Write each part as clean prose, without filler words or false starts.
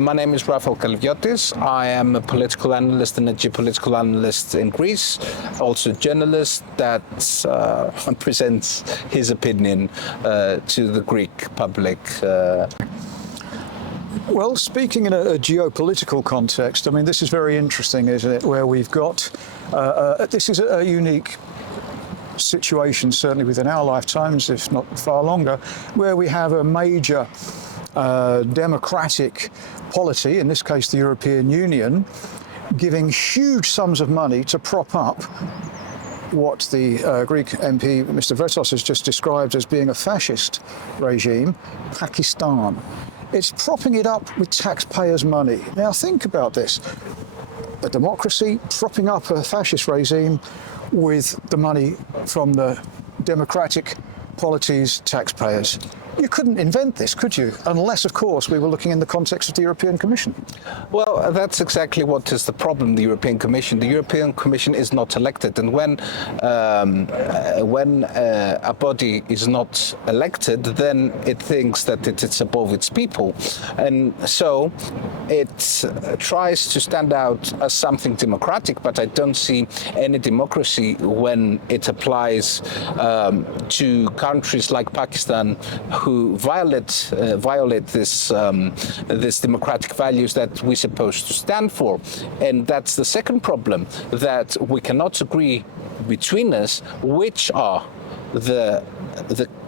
My name is Raphael Kalyviotis. I am a political analyst and a geopolitical analyst in Greece, also a journalist that presents his opinion to the Greek public. Well, speaking in a geopolitical context, I mean, this is very interesting, isn't it, where we've got, this is a unique situation, certainly within our lifetimes, if not far longer, where we have a major democratic polity, in this case the European Union, giving huge sums of money to prop up what the Greek MP, Mr. Vretos, has just described as being a fascist regime, Pakistan. It's propping it up with taxpayers' money. Now think about this. A democracy propping up a fascist regime with the money from the democratic polity's taxpayers. You couldn't invent this, could you? Unless, of course, we were looking in the context of the European Commission. Well, that's exactly what is the problem, the European Commission. The European Commission is not elected, and when a body is not elected, then it thinks that it's above its people. And so it tries to stand out as something democratic, but I don't see any democracy when it applies to countries like Pakistan, who violate this democratic values that we're supposed to stand for. And that's the second problem, that we cannot agree between us which are the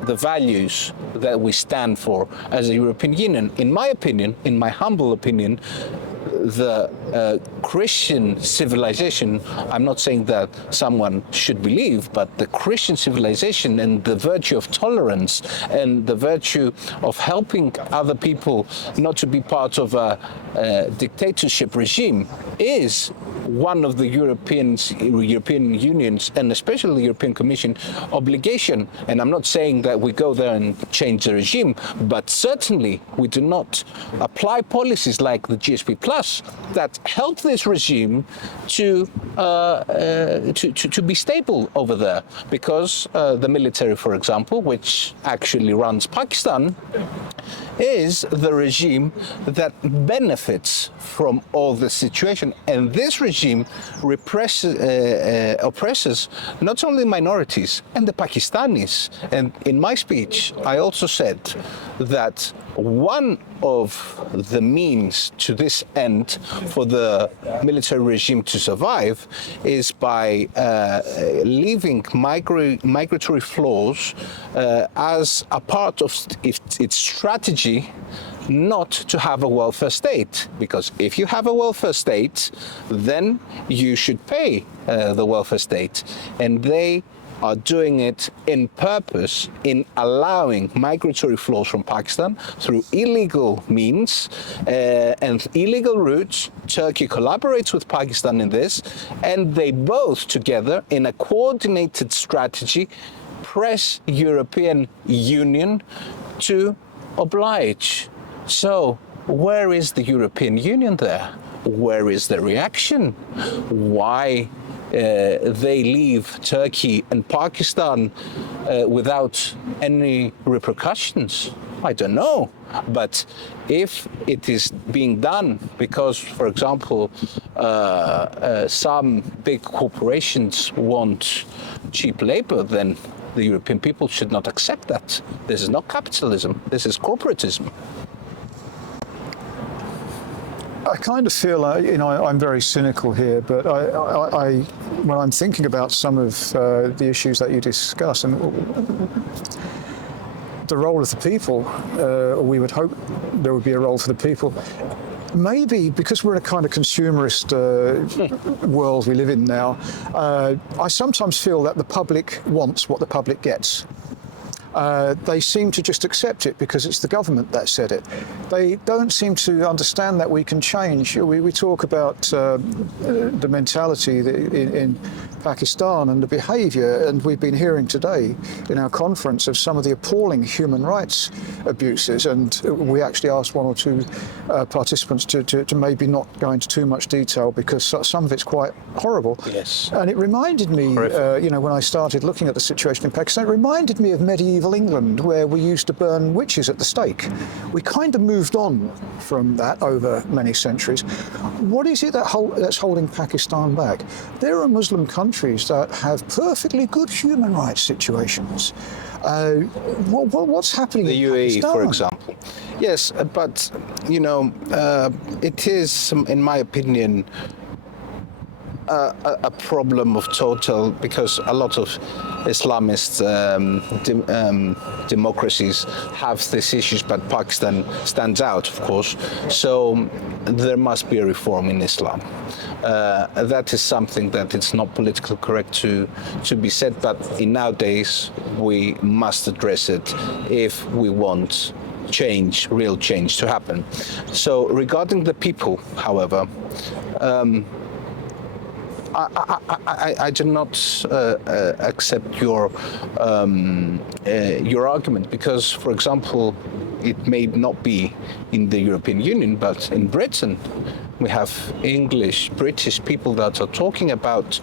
values that we stand for as a European Union. In my opinion, in my humble opinion, the Christian civilization, I'm not saying that someone should believe, but the Christian civilization and the virtue of tolerance and the virtue of helping other people not to be part of a dictatorship regime is one of the European Union's, and especially the European Commission, obligation. And I'm not saying that we go there and change the regime, but certainly we do not apply policies like the GSP Plus that help this regime to be stable over there. Because the military, for example, which actually runs Pakistan, is the regime that benefits from all this situation. And this regime oppresses not only minorities and the Pakistanis. And in my speech, I also said that one of the means to this end for the military regime to survive is by leaving migratory flows as a part of its strategy not to have a welfare state. Because if you have a welfare state, then you should pay the welfare state. And they are doing it in purpose in allowing migratory flows from Pakistan through illegal means and illegal routes. Turkey collaborates with Pakistan in this, and they both together in a coordinated strategy press European Union to oblige. So where is the European Union there? Where is the reaction? Why they leave Turkey and Pakistan without any repercussions? I don't know. But if it is being done because, for example, some big corporations want cheap labor, then the European people should not accept that. This is not capitalism. This is corporatism. I kind of feel like, I'm very cynical here, but I when I'm thinking about some of the issues that you discuss and the role of the people, we would hope there would be a role for the people. Maybe because we're in a kind of consumerist world we live in now, I sometimes feel that the public wants what the public gets. They seem to just accept it because it's the government that said it. They don't seem to understand that we can change. We talk about the mentality in Pakistan and the behaviour, and we've been hearing today in our conference of some of the appalling human rights abuses, and we actually asked one or two participants to maybe not go into too much detail because some of it's quite horrible. Yes. And it reminded me, when I started looking at the situation in Pakistan, it reminded me of medieval England, where we used to burn witches at the stake. We kind of moved on from that over many centuries. What is it that's holding Pakistan back? There are Muslim countries that have perfectly good human rights situations. What's happening the in UAE, Pakistan? for example? Yes, but it is, in my opinion, a problem of total, because a lot of Islamist democracies have these issues, but Pakistan stands out, of course. So there must be a reform in Islam. That is something that it's not politically correct to be said, but in nowadays we must address it if we want change, real change to happen. So regarding the people, however, I do not accept your argument, because, for example, it may not be in the European Union, but in Britain, we have English, British people that are talking about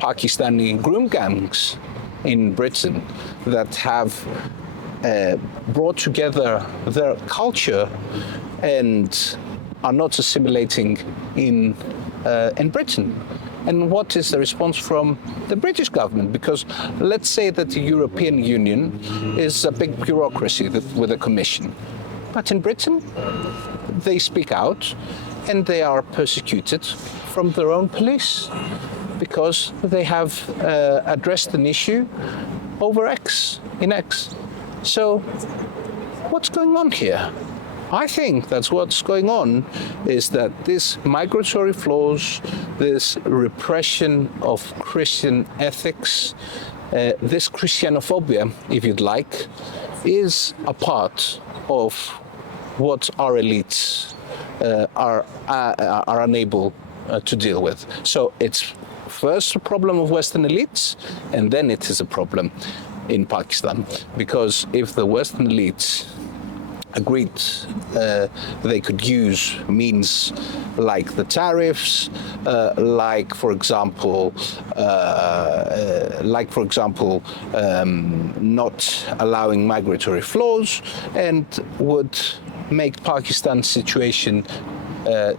Pakistani groom gangs in Britain that have brought together their culture and are not assimilating in Britain. And what is the response from the British government? Because let's say that the European Union is a big bureaucracy with a commission. But in Britain, they speak out and they are persecuted from their own police because they have addressed an issue over X. So what's going on here? I think that's what's going on, is that this migratory flows, this repression of Christian ethics, this Christianophobia, if you'd like, is a part of what our elites are unable to deal with. So it's first a problem of Western elites, and then it is a problem in Pakistan. Because if the Western elites agreed they could use means like the tariffs, like for example, not allowing migratory flows, and would make Pakistan's situation,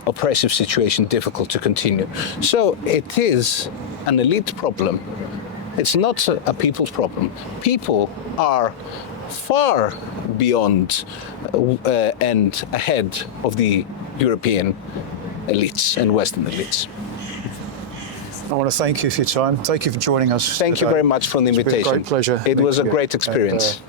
oppressive situation, difficult to continue. So it is an elite problem. It's not a people's problem. People are far beyond and ahead of the European elites and Western elites. I want to thank you for your time. Thank you for joining us. Thank you very much for the invitation. It's been a great pleasure. It was a great experience.